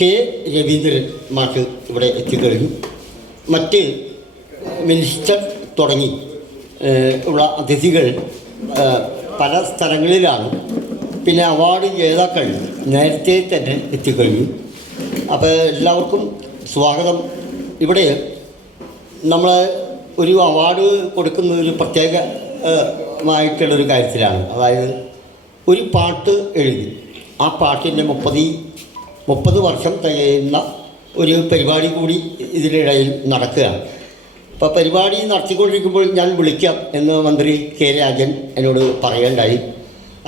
K Raveendran മാഷ് ഇവിടെ എത്തിക്കഴിഞ്ഞു മറ്റ് മിനിസ്റ്റർ തുടങ്ങി. ഉള്ള അതിഥികൾ പല സ്ഥലങ്ങളിലാണ്. പിന്നെ അവാർഡ് ജേതാക്കൾ നേരത്തെ തന്നെ എത്തിക്കഴിഞ്ഞു. അപ്പോൾ എല്ലാവർക്കും സ്വാഗതം. ഇവിടെ നമ്മൾ ഒരു അവാർഡ് കൊടുക്കുന്നതിൽ പ്രത്യേകമായിട്ടുള്ളൊരു കാര്യത്തിലാണ്. അതായത് ഒരു പാട്ട് എഴുതി. ആ പാട്ടിന്റെ മുപ്പത് മുപ്പത് വർഷം തികയുന്ന ഒരു പരിപാടി കൂടി ഇതിനിടയിൽ നടക്കുകയാണ്. അപ്പോൾ പരിപാടി നടത്തിക്കൊണ്ടിരിക്കുമ്പോൾ ഞാൻ വിളിക്കാം എന്ന് മന്ത്രി കെ രാജൻ എന്നോട് പറയേണ്ടായി.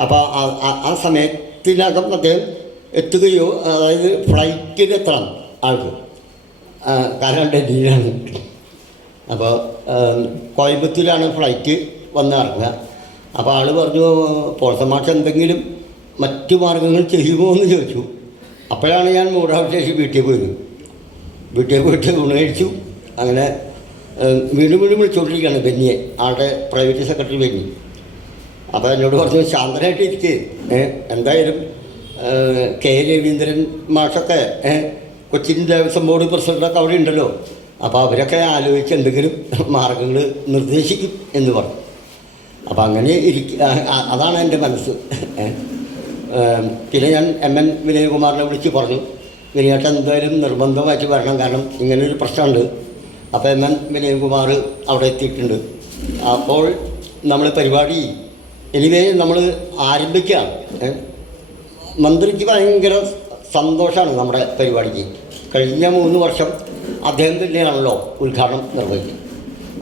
അപ്പോൾ ആ- സമയത്തിനകം അദ്ദേഹം എത്തുകയോ അതായത് ഫ്ലൈറ്റിൽ എത്തണം ആൾക്ക് കാരണം ഡൽഹിയിലാണ്. അപ്പോൾ കോയമ്പത്തൂരാണ് ഫ്ലൈറ്റ് വന്ന് ഇറങ്ങുക. അപ്പോൾ ആൾ പറഞ്ഞു പോൾസമാഷ് എന്തെങ്കിലും മറ്റു മാർഗങ്ങൾ ചെയ്യുമോ? എന്ന് ചോദിച്ചു. അപ്പോഴാണ് ഞാൻ മൂടാവശ്ശേഷി വീട്ടിൽ പോയത്. വീട്ടിൽ പോയിട്ട് കഴിച്ചു അങ്ങനെ വീണ്ടും വീണ്ടും വിളിച്ചുകൊണ്ടിരിക്കുകയാണ് ബെന്നിയെ. ആളുടെ പ്രൈവറ്റ് സെക്രട്ടറി ബെന്നി. അപ്പോൾ എന്നോട് പറഞ്ഞു ശാന്തനായിട്ട് ഇരിക്കേ. എന്തായാലും കെ. രവീന്ദ്രൻ മാഷൊക്കെ കൊച്ചിൻ ദേവസ്വം ബോർഡ് പ്രസിഡന്റൊക്കെ അവിടെ ഉണ്ടല്ലോ. അപ്പോൾ അവരൊക്കെ ആലോചിച്ച് എന്തെങ്കിലും മാർഗങ്ങൾ നിർദ്ദേശിക്കും എന്ന് പറഞ്ഞു. അപ്പോൾ അങ്ങനെ ഇരിക്ക ആ- ആ- അതാണ് എന്റെ മനസ്സ്. പിന്നെ ഞാൻ എം എൻ വിനയകുമാറിനെ വിളിച്ച് പറഞ്ഞു വിനയേട്ടൻ എന്തായാലും നിർബന്ധമായിട്ട് വരണം. കാരണം ഇങ്ങനൊരു പ്രശ്നമുണ്ട്. അപ്പോൾ എം എൻ വിനയകുമാർ അവിടെ എത്തിയിട്ടുണ്ട്. അപ്പോൾ നമ്മൾ പരിപാടി എനിവേ നമ്മൾ ആരംഭിക്കുകയാണ് മന്ത്രിക്ക് ഭയങ്കര സന്തോഷമാണ് നമ്മുടെ പരിപാടിക്ക്. കഴിഞ്ഞ മൂന്ന് വർഷം അദ്ദേഹം തന്നെയാണല്ലോ ഉദ്ഘാടനം നിർവഹിച്ചത്.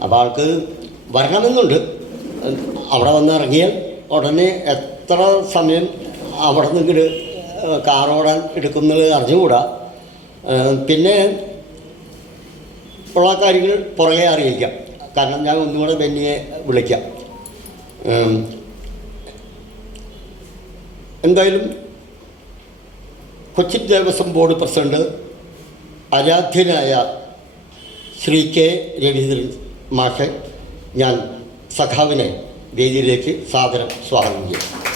അപ്പോൾ ആൾക്ക് വരണമെന്നുണ്ട്. അവിടെ വന്ന് ഇറങ്ങിയാൽ ഉടനെ എത്ര സമയം അവിടെ നിന്ന് ഇങ്ങോട്ട് കാറോടാൻ എടുക്കുന്നത് അറിഞ്ഞുകൂടാ. പിന്നെ ഉള്ള കാര്യങ്ങൾ പുറകെ അറിയിക്കാം. കാരണം ഞാൻ ഒന്നുകൂടെ ബെന്നിയെ വിളിക്കാം. എന്തായാലും കൊച്ചിൻ ദേവസ്വം ബോർഡ് പ്രസിഡന്റ് ആരാധ്യനായ ശ്രീ കെ രവീന്ദ്രൻ മാഷെ ഞാൻ സഖാവിനെ വേദിയിലേക്ക് സാദരം സ്വാഗതം ചെയ്യും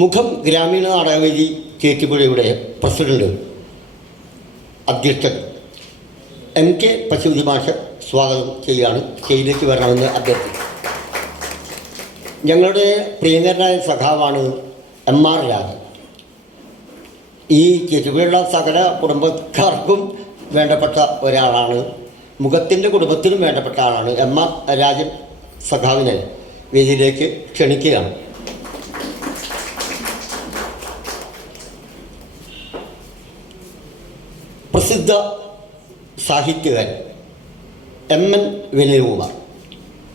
മുഖം ഗ്രാമീണ നാടകവേദി ചേറ്റുപുഴയുടെ പ്രസിഡന്റ് അധ്യക്ഷൻ എം കെ പശുപതി മാഷ് സ്വാഗതം ചെയ്യുകയാണ്. സ്റ്റേജിലേക്ക് വരണമെന്ന് അഭ്യർത്ഥിക്കുന്നു. ഞങ്ങളുടെ പ്രിയങ്കരനായ സഖാവാണ് എം ആർ രാജൻ. ഈ ചെറുപുഴ സകല കുടുംബക്കാർക്കും വേണ്ടപ്പെട്ട ഒരാളാണ്. മുഖത്തിന്റെ കുടുംബത്തിനും വേണ്ടപ്പെട്ട ആളാണ് എം ആർ രാജൻ സഖാവിനെ വേദിയിലേക്ക് ക്ഷണിക്കുകയാണ്. പ്രസിദ്ധ സാഹിത്യകാരൻ എം എൻ വിനയകുമാർ.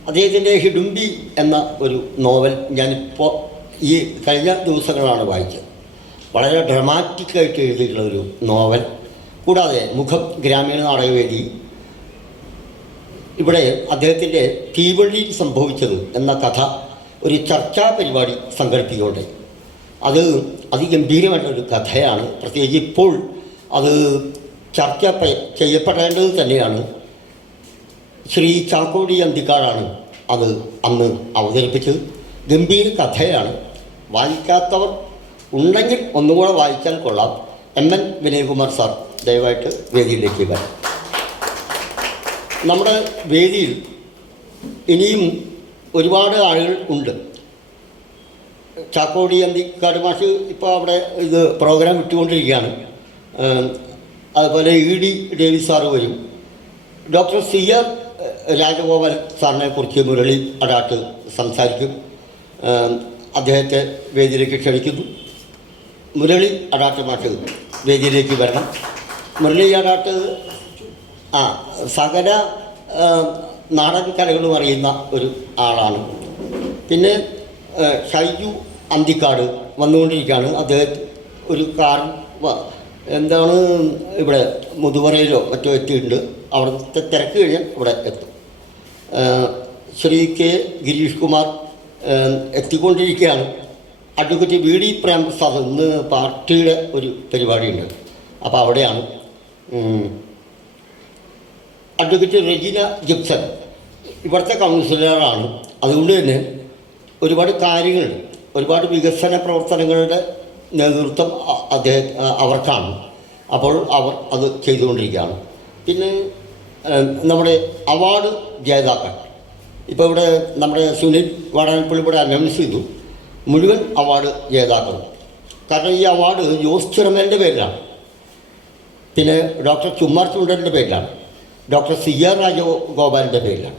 അദ്ദേഹത്തിന്റെ ഹിഡുംബി എന്ന ഒരു നോവൽ ഞാനിപ്പോൾ ഈ കഴിഞ്ഞ ദിവസങ്ങളാണ് വായിച്ചത്. വളരെ ഡ്രമാറ്റിക്കായിട്ട് എഴുതിയിട്ടുള്ള ഒരു നോവൽ. കൂടാതെ മുഖം ഗ്രാമീണ നാടകവേദി. ഇവിടെ അദ്ദേഹത്തിന്റെ തീവള്ളിയിൽ സംഭവിച്ചത് എന്ന കഥ ഒരു ചർച്ചാ പരിപാടി സംഘടിപ്പിക്കുകയുണ്ടായി അത് അതിഗംഭീരമായിട്ടൊരു കഥയാണ്. പ്രത്യേകിച്ച് ഇപ്പോൾ അത് ചർച്ച ചെയ്യപ്പെടേണ്ടത് തന്നെയാണ്. ശ്രീ ചാക്കോടി അന്തിക്കാടാണ് അത് അന്ന് അവതരിപ്പിച്ചത്. ഗംഭീര കഥയാണ്. വായിക്കാത്തവർ ഉണ്ടെങ്കിൽ ഒന്നുകൂടെ വായിച്ചാൽ കൊള്ളാം. എം എൻ വിനയകുമാർ സാർ ദയവായിട്ട് വേദിയിലേക്ക് വരാം. നമ്മുടെ വേദിയിൽ ഇനിയും ഒരുപാട് ആളുകൾ ഉണ്ട്. ചാക്കോടി അന്തിക്കാട് മാഷ് ഇപ്പോൾ അവിടെ ഇത് പ്രോഗ്രാം ഇട്ടുകൊണ്ടിരിക്കുകയാണ്. അതുപോലെ ഇ ഡി ഡേവിസ് സാറ് വരും. ഡോക്ടർ സി ആർ രാജഗോപാൽ സാറിനെ കുറിച്ച് മുരളി അടാട്ട് സംസാരിക്കും. അദ്ദേഹത്തെ വേദിയിലേക്ക് ക്ഷണിക്കുന്നു. മുരളി അടാട്ട് മാറ്റ് വേദിയിലേക്ക് വരണം. മുരളി അടാട്ട് ആ സകല നാടൻ കലകളും അറിയുന്ന ഒരു ആളാണ്. പിന്നെ ഷൈജു അന്തിക്കാട് വന്നുകൊണ്ടിരിക്കുകയാണ്. അദ്ദേഹം ഒരു കാർ എന്താണ് ഇവിടെ മുതുവറയിലോ മറ്റോ എത്തിയിട്ടുണ്ട്. അവിടുത്തെ തിരക്ക് കഴിഞ്ഞാൽ ഇവിടെ എത്തും. ശ്രീ കെ ഗിരീഷ് കുമാർ എത്തിക്കൊണ്ടിരിക്കുകയാണ്. അഡ്വക്കേറ്റ് വി ഡി പ്രേംപ്രസാദ് ഇന്ന് പാർട്ടിയുടെ ഒരു പരിപാടിയുണ്ട്. അപ്പോൾ അവിടെയാണ്. അഡ്വക്കേറ്റ് റെജിന ജിപ്സൺ ഇവിടുത്തെ കൗൺസിലറാണ്. അതുകൊണ്ട് തന്നെ ഒരുപാട് കാര്യങ്ങൾ ഒരുപാട് വികസന പ്രവർത്തനങ്ങളുടെ നേതൃത്വം അദ്ദേഹം അവർക്കാണ്. അപ്പോൾ അവർ അത് ചെയ്തുകൊണ്ടിരിക്കുകയാണ്. പിന്നെ നമ്മുടെ അവാർഡ് ജേതാക്കൾ. ഇപ്പോൾ ഇവിടെ നമ്മുടെ സുനിൽ വാടാനപ്പള്ളി ഇവിടെ അനൗൺസ് ചെയ്തു. മുഴുവൻ അവാർഡ് ജേതാക്കളും. കാരണം ഈ അവാർഡ് ജോസ് ചിറമേലിന്റെ പേരിലാണ്. പിന്നെ ഡോക്ടർ ചുമ്മാർ ചുണ്ടന്റെ പേരിലാണ്. ഡോക്ടർ സി ആർ രാജഗോപാലിന്റെ പേരിലാണ്.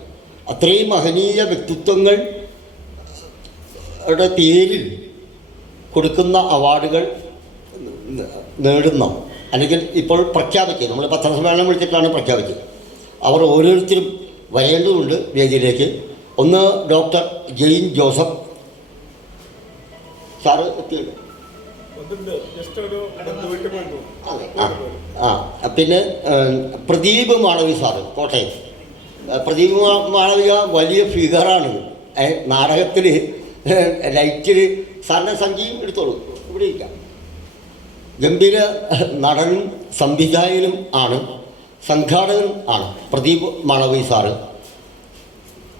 അത്രയും മഹനീയ വ്യക്തിത്വങ്ങൾ പേരിൽ കൊടുക്കുന്ന അവാർഡുകൾ നേടുന്ന. അല്ലെങ്കിൽ ഇപ്പോൾ പ്രഖ്യാപിക്കുക നമ്മൾ പത്രസമ്മേളനം വിളിച്ചിട്ടാണ് പ്രഖ്യാപിക്കുക അവർ ഓരോരുത്തരും വരേണ്ടതുണ്ട് വേദിയിലേക്ക്. ഒന്ന് ഡോക്ടർ ജെയിൻ ജോസഫ്. സാറ് എത്തിയുണ്ട് ആ. പിന്നെ പ്രദീപ് മാളവി സാറ് കോട്ടയം. പ്രദീപ് മാളവിക വലിയ ഫിഗറാണ് നാടകത്തിൽ ലൈറ്റിൽ സംഗീതം എടുത്തോളൂ. ഇവിടെ ഇരിക്കാം. ഗംഭീര നടനും സംവിധായകനും ആണ്. സംഘാടകനും ആണ്. പ്രദീപ് മാളവി സാറ്.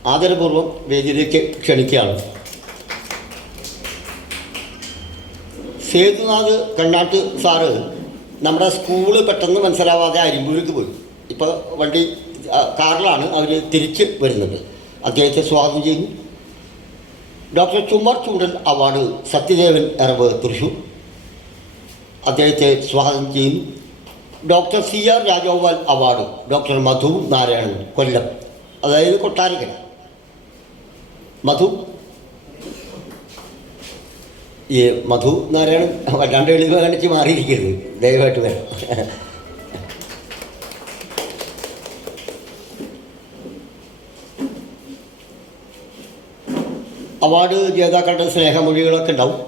ആദരപൂർവം വേദിയിലേക്ക് ക്ഷണിക്കുകയാണ്. സേതുനാഥ് കണ്ണാട്ട് സാറ് നമ്മുടെ സ്കൂൾ പെട്ടെന്ന് മനസ്സിലാവാതെ അരിമ്പൂരിലേക്ക് പോയി. ഇപ്പോൾ വണ്ടി കാറിലാണ് അവർ തിരിച്ച് വരുന്നത്. അദ്ദേഹത്തെ സ്വാഗതം ചെയ്യുന്നു. ഡോക്ടർ ചുമർ ചൂണ്ടൻ അവാർഡ് സത്യദേവൻ എറവ് തൃശൂർ അദ്ദേഹത്തെ സ്വാഗതം ചെയ്യും. Doctor C R Rajagopal award doctor Madhu Narayanan Kollam. അതായത് കൊട്ടാരക്കര. മധു? ഈ മധു നാരായണൻ വല്ലാണ്ട് എളിമ കാണിച്ച് മാറിയിരിക്കരുത്. ദയവായിട്ട് വരാം അവാർഡ് ജേതാക്കളുടെ സ്നേഹമൊഴികളൊക്കെ ഉണ്ടാവും.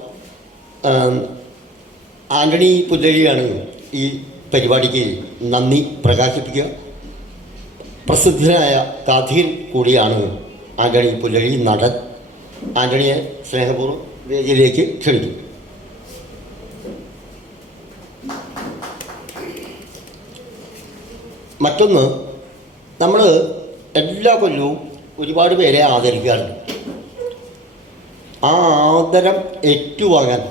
ആന്റണി പുല്ലരിയാണ് ഈ പരിപാടിക്ക് നന്ദി പ്രകാശിപ്പിക്കുക. പ്രസിദ്ധനായ കാഥീൻ കൂടിയാണ് ആന്റണി പുല്ലരി നടൻ. ആന്റണിയെ സ്നേഹപൂർവം വേദിയിലേക്ക് ക്ഷണിക്കും. മറ്റൊന്ന് നമ്മൾ എല്ലാ കൊല്ലവും ഒരുപാട് പേരെ ആദരിക്കാറുണ്ട്. ആ ആദരം ഏറ്റുവാങ്ങാൻ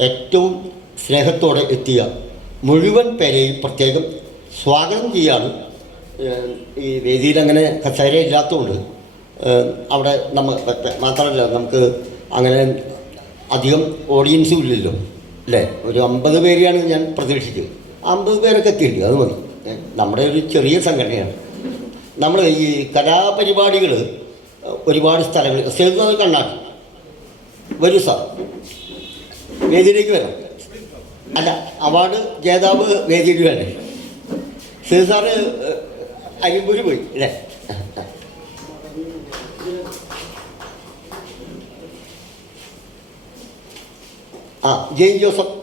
ഏറ്റവും സ്നേഹത്തോടെ എത്തിയ മുഴുവൻ പേരെയും പ്രത്യേകം സ്വാഗതം ചെയ്യാണ്. ഈ വേദിയിൽ അങ്ങനെ കസേര ഇല്ലാത്തതുകൊണ്ട് അവിടെ നമ്മൾ മാത്രമല്ല നമുക്ക് അങ്ങനെ അധികം ഓഡിയൻസും ഇല്ലല്ലോ അല്ലേ? ഒരു അമ്പത് പേരെയാണ് ഞാൻ പ്രതീക്ഷിച്ചത്. അമ്പത് പേരൊക്കെ എത്തിയിട്ടുണ്ട് അത് മതി. നമ്മുടെ ഒരു ചെറിയ സംഘടനയാണ്. നമ്മൾ ഈ കലാപരിപാടികൾ ഒരുപാട് സ്ഥലങ്ങളിൽ സേതു കണ്ണാട്ടി വരൂ സാർ. വേദിയിലേക്ക് വരാം. അല്ല അവാർഡ് ജേതാവ് വേദിയിൽ വേണ്ടേ സേതു സാറ് അരിമ്പൂര് പോയി അല്ലേ? ആ Jain Joseph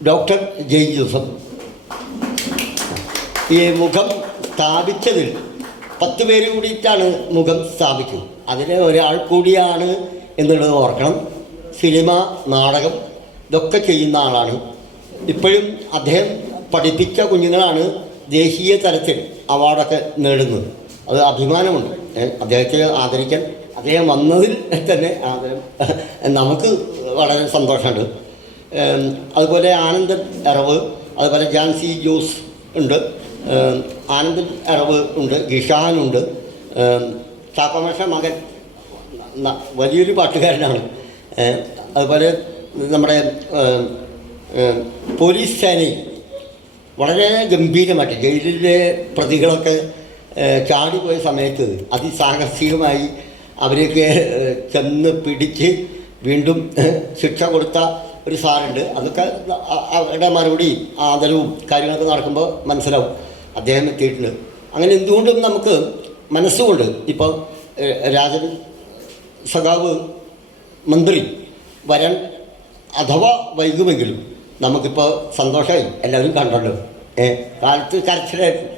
doctor Jain Joseph. ഈ മുഖം സ്ഥാപിച്ചതിൽ പത്ത് പേര് കൂടിയിട്ടാണ് മുഖം സ്ഥാപിച്ചത് അതിന് ഒരാൾ കൂടിയാണ് എന്നുള്ളത് ഓർക്കണം. സിനിമ നാടകം ഇതൊക്കെ ചെയ്യുന്ന ആളാണ്. ഇപ്പോഴും അദ്ദേഹം പഠിപ്പിച്ച കുഞ്ഞുങ്ങളാണ് ദേശീയ തലത്തിൽ അവാർഡൊക്കെ നേടുന്നത്. അത് അഭിമാനമുണ്ട്. അദ്ദേഹത്തെ ആദരിക്കാൻ അദ്ദേഹം വന്നതിൽ തന്നെ ആദരം നമുക്ക് വളരെ സന്തോഷമുണ്ട്. അതുപോലെ ആനന്ദൻ എറവ് അതുപോലെ ജാൻസി ജോസ് ഉണ്ട്. ആനന്ദൻ എറവ് ഉണ്ട് ഗിഷാനുണ്ട് ചാപ്പമേഷ മകൻ വലിയൊരു പാട്ടുകാരനാണ്. അതുപോലെ നമ്മുടെ പോലീസ് സേനയിൽ വളരെ ഗംഭീരമായിട്ട് ജയിലിലെ പ്രതികളൊക്കെ ചാടിപ്പോയ സമയത്ത് അതിസാഹസികമായി അവരെയൊക്കെ ചെന്ന് പിടിച്ച് വീണ്ടും ശിക്ഷ കൊടുത്ത ഒരു സാറുണ്ട്. അതൊക്കെ അവരുടെ മറുപടി ആദരവും കാര്യങ്ങളൊക്കെ നടക്കുമ്പോൾ മനസ്സിലാവും അദ്ദേഹം എത്തിയിട്ടുണ്ട്. അങ്ങനെ എന്തുകൊണ്ടും നമുക്ക് മനസ്സുകൊണ്ട് ഇപ്പോൾ രാജൻ സഖാവ് മന്ത്രി വരാൻ അഥവാ വൈകുമെങ്കിലും നമുക്കിപ്പോൾ സന്തോഷമായി എല്ലാവരും കണ്ടല്ലോ. ഏ കാലത്ത് കരച്ചിലായിരുന്നു.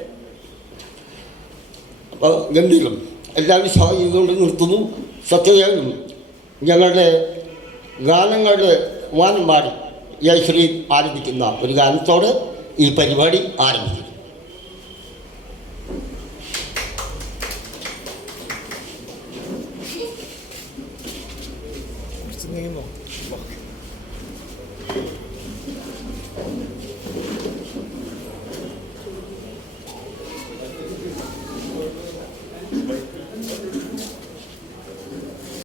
അപ്പോൾ ഗംഭീരം എല്ലാവരും ചെയ്തുകൊണ്ട് നിർത്തുന്നു. സത്യദേവനും ഞങ്ങളുടെ ഗാനങ്ങളുടെ വാനം പാടി ജയശ്രീ ആരംഭിക്കുന്ന ഒരു ഗാനത്തോട് ഈ പരിപാടി ആരംഭിക്കുന്നു. 你懂。